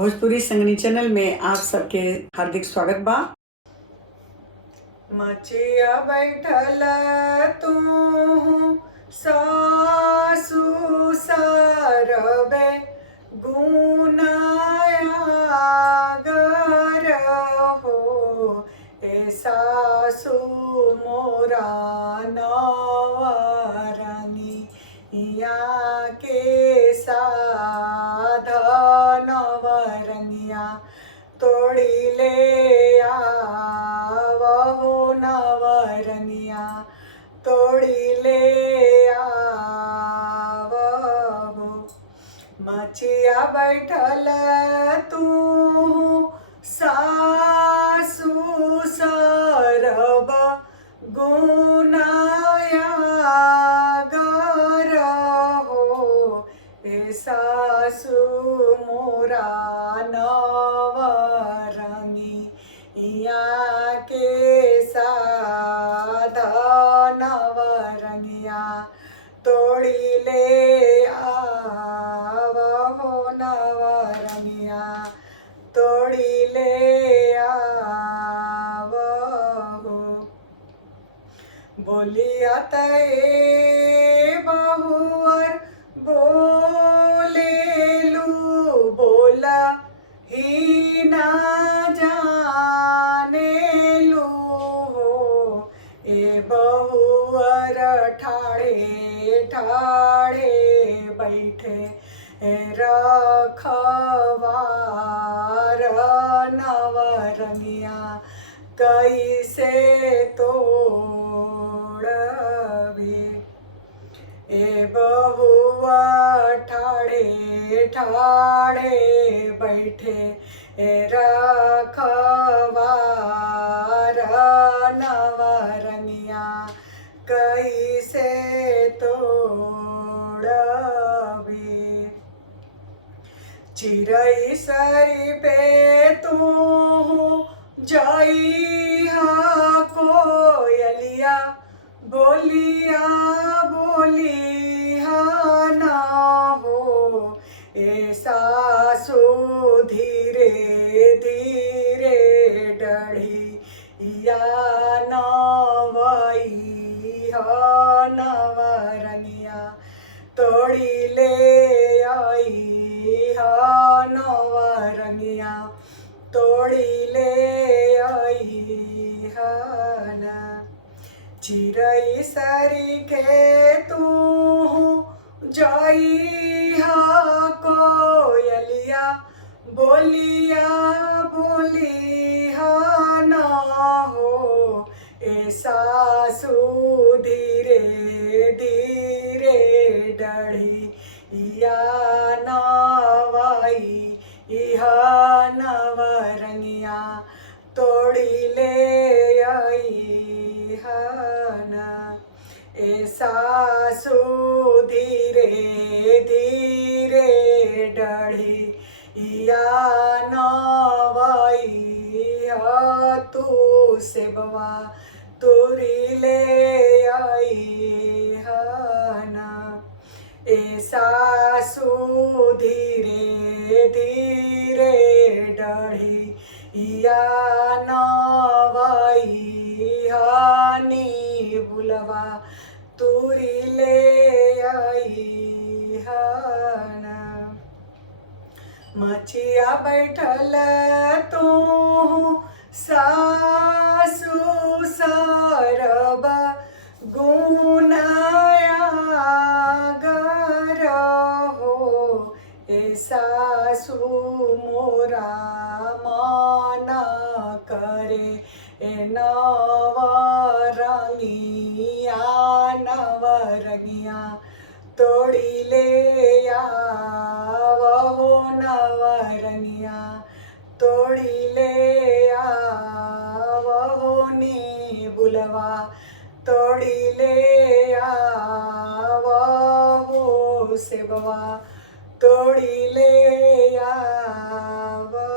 Bhojpuri संगनी channel में आप सबके हार्दिक स्वागत बा। मचिया बैठल तू सासु सरबे गुनायागर हो, ए सासु मोरा नवरंगिया के नवरंगिया तोड़ी ले आवहो, नवरंगिया तोड़ी ले आवहो। मचिया बैठल तू सासु सरब गुनायागर हो, ए सासु मोरा नवरंगिया के नवरंगिया तोड़ी ले आवहो, नवरंगिया तोड़ी ले आवहो। बोलिया तय बहुअर बोलेलू बोला ही ना जानेलू हो, ए बहुअर ठाड़े ठाड़े बैठे रखवार नवरंगिया कैसे तोड़बे, ए बहुआ ठाड़े ठाड़े बैठे रखवार नवरंगिया कैसे तोड़बे। चिरई सरी पे तू जइहा कोयलिया बोलिया बोलिहा ना हो, ए सासु धीरे धीरे डढ़िया नवइहा, नवरंगिया तोड़ी ले आइहा, नवरंगिया तोड़ी ले आइहा ना। चिरई सरी के तू जइहा कोयलिया बोलिया बोलिहा ना हो, ए सासु धीरे धीरे डढ़िया नवइहा, नवरंगिया तोड़ी ले आइहा ना, ए सासु धीरे धीरे डढ़िया नवइहा तू सेबवा तोरी ले आइहा ना, ए सासु धीरे धीरे डढ़िया नवइहा नी बुलवा तोरी ले आइहा ना। मचिया बैठल तू सासु सरब गुनायागर हो, ए सासु मोरा माना करे, ए नवरंगिया नवरंगिया तोड़ी ले आवहो, नवरंगिया तोड़ी ले आवहो नी बुलवा तोड़ी ले आवहो, सेबवा तोड़ी ले आवहो।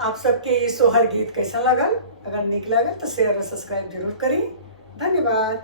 आप सबके ये सोहर गीत कैसा लगल? अगर निक लगल तो शेयर और सब्सक्राइब जरूर करी। धन्यवाद।